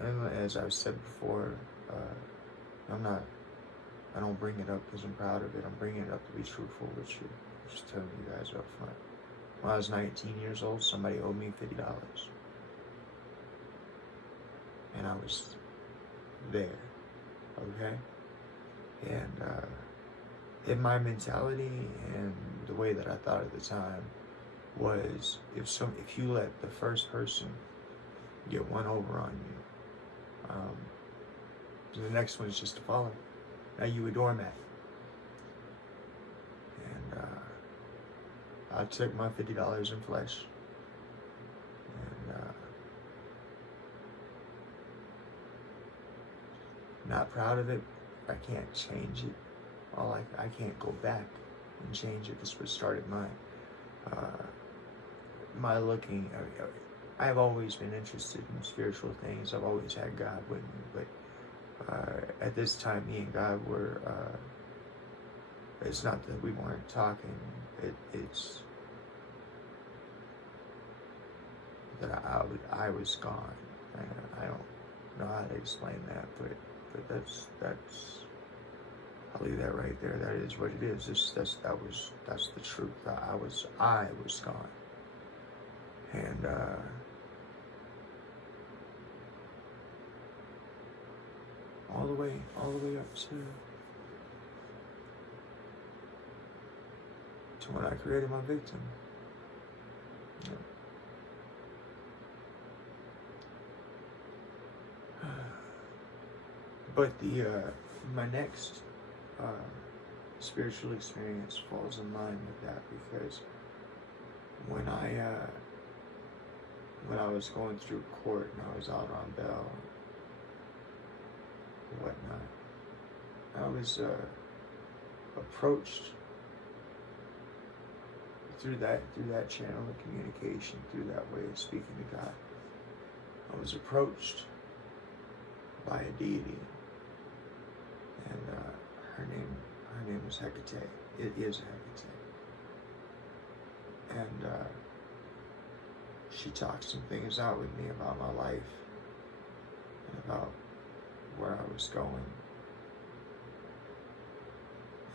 And as I've said before, I don't bring it up because I'm proud of it. I'm bringing it up to be truthful with you. Just telling you guys up front. When I was 19 years old, somebody owed me $50. And I was there, okay? And in my mentality and the way that I thought at the time was, if you let the first person get one over on you, the next one is just to follow. Now you a doormat. And I took my $50 in flesh. And not proud of it. I can't change it. I can't go back and change it. This is what started my looking. I've always been interested in spiritual things. I've always had God with me, but at this time, me and God were. It's not that we weren't talking. It's that I was gone. I don't know how to explain that, but that's. I'll leave that right there. That is what it is. That's the truth. I was gone, and all the way up to when I created my victim. Yeah. But my next spiritual experience falls in line with that, because when I was going through court and I was out on bail and whatnot, I was approached through that channel of communication, through that way of speaking to God. I was approached by a deity, and her name was Hecate. It is Hecate, and she talked some things out with me about my life and about where I was going,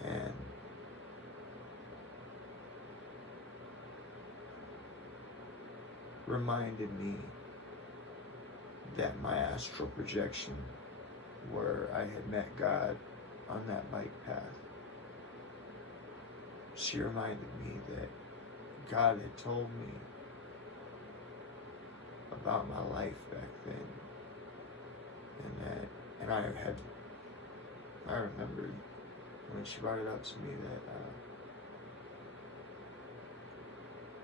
and reminded me that my astral projection, where I had met God on that bike path, she reminded me that God had told me about my life back then, and I remembered when she brought it up to me that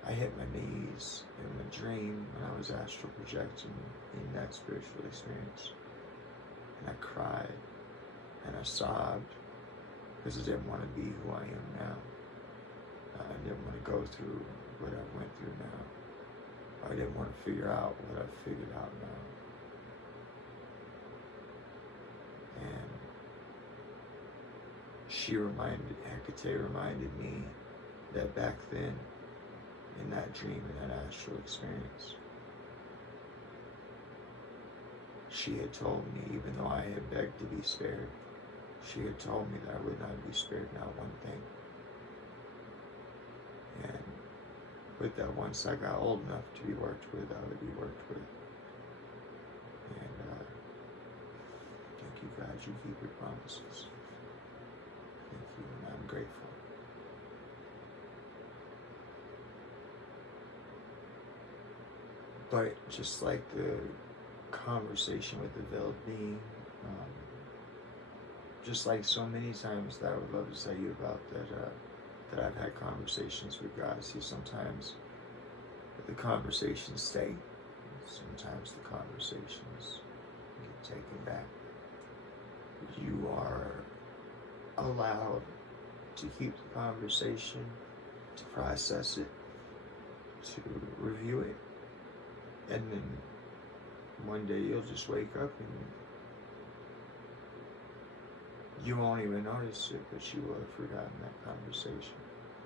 I hit my knees in a dream when I was astral projecting in that spiritual experience. And I cried and I sobbed because I didn't want to be who I am now. I didn't want to go through what I went through now. I didn't want to figure out what I've figured out now. And Hecate reminded me that back then, in that dream, in that astral experience, she had told me, even though I had begged to be spared, she had told me that I would not be spared, not one thing. And with that, once I got old enough to be worked with, I would be worked with. And thank you, God, you keep your promises. Thank you, and I'm grateful. But just like the conversation with the veiled being, just like so many times that I would love to tell you about that I've had conversations with God. See, sometimes the conversations stay, sometimes the conversations get taken back. You are allowed to keep the conversation, to process it, to review it, and then one day you'll just wake up and you won't even notice it, but you will have forgotten that conversation.